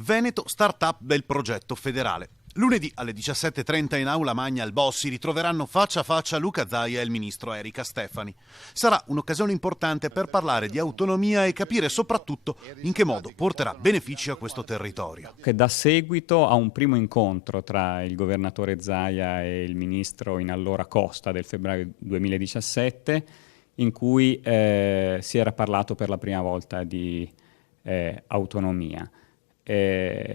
Veneto, start-up del progetto federale. Lunedì alle 17:30 in Aula Magna al Bossi ritroveranno faccia a faccia Luca Zaia e il ministro Erika Stefani. Sarà un'occasione importante per parlare di autonomia e capire soprattutto in che modo porterà benefici a questo territorio. Che dà seguito a un primo incontro tra il governatore Zaia e il ministro in allora Costa del febbraio 2017, in cui si era parlato per la prima volta di autonomia.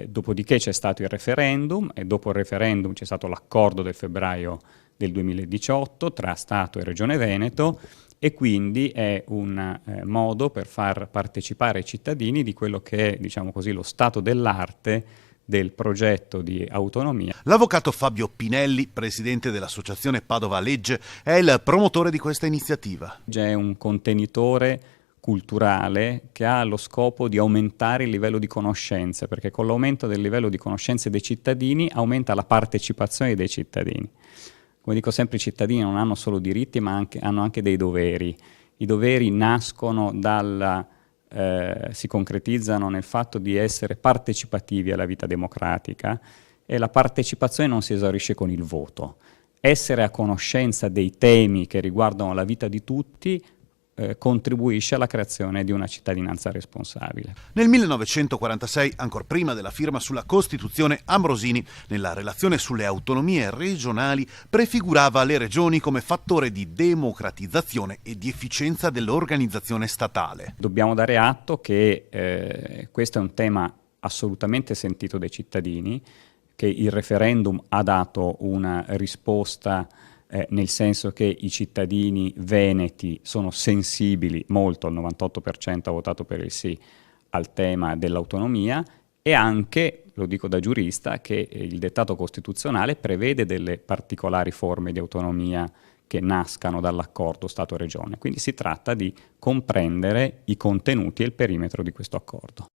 Dopodiché c'è stato il referendum e dopo il referendum c'è stato l'accordo del febbraio del 2018 tra Stato e Regione Veneto, e quindi è un modo per far partecipare i cittadini di quello che è, diciamo così, lo stato dell'arte del progetto di autonomia. L'avvocato Fabio Pinelli, presidente dell'associazione Padova Legge, è il promotore di questa iniziativa. È un contenitore culturale che ha lo scopo di aumentare il livello di conoscenze, perché con l'aumento del livello di conoscenze dei cittadini aumenta la partecipazione dei cittadini. Come dico sempre, i cittadini non hanno solo diritti, ma hanno anche dei doveri. I doveri nascono si concretizzano nel fatto di essere partecipativi alla vita democratica, e la partecipazione non si esaurisce con il voto. Essere a conoscenza dei temi che riguardano la vita di tutti contribuisce alla creazione di una cittadinanza responsabile. Nel 1946, ancor prima della firma sulla Costituzione, Ambrosini, nella relazione sulle autonomie regionali, prefigurava le regioni come fattore di democratizzazione e di efficienza dell'organizzazione statale. Dobbiamo dare atto che questo è un tema assolutamente sentito dai cittadini, che il referendum ha dato una risposta nel senso che i cittadini veneti sono sensibili molto, il 98% ha votato per il sì, al tema dell'autonomia, e anche, lo dico da giurista, che il dettato costituzionale prevede delle particolari forme di autonomia che nascano dall'accordo Stato-Regione. Quindi si tratta di comprendere i contenuti e il perimetro di questo accordo.